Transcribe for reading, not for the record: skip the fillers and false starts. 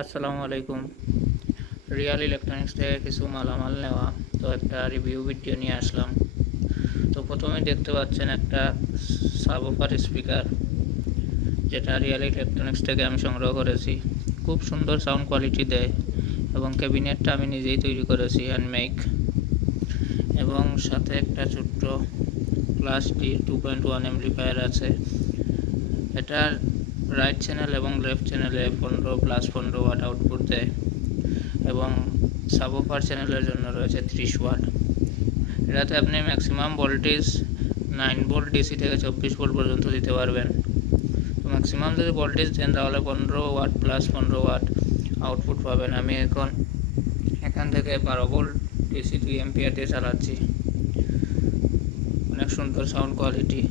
আসসালামু আলাইকুম। Real electronics থেকে কিছু মালামাল নেওয়া, তো একটা রিভিউ ভিডিও নিয়ে আসলাম। তো প্রথমে দেখতে পাচ্ছেন একটা সাবওুফার স্পিকার, যেটা রিয়াল ইলেকট্রনিক্স থেকে আমি সংগ্রহ করেছি। খুব সুন্দর সাউন্ড কোয়ালিটি দেয় এবং ক্যাবিনেটটা আমি নিজেই তৈরি করেছি, হ্যান্ডমেক। এবং সাথে একটা ছোট্ট ক্লাস ডি 2.1 অ্যাম্পলিফায়ার আছে। এটার রাইট চ্যানেল এবং লেফট চ্যানেলে 15+15 ওয়াট আউটপুট দেয় এবং সাবওুফার চ্যানেলের জন্য রয়েছে 30 ওয়াট। এটাতে আপনি ম্যাক্সিমাম ভোল্টেজ 9 ভোল্ট ডিসি থেকে 24 ভোল্ট পর্যন্ত দিতে পারবেন। তো ম্যাক্সিমাম যদি ভোল্টেজ দেন তাহলে 15 ওয়াট প্লাস 15 ওয়াট আউটপুট পাবেন। আমি এখান থেকে 12 ভোল্ট ডিসি 2 এম্পিয়ার দিয়ে চালাচ্ছি। অনেক সুন্দর সাউন্ড কোয়ালিটি।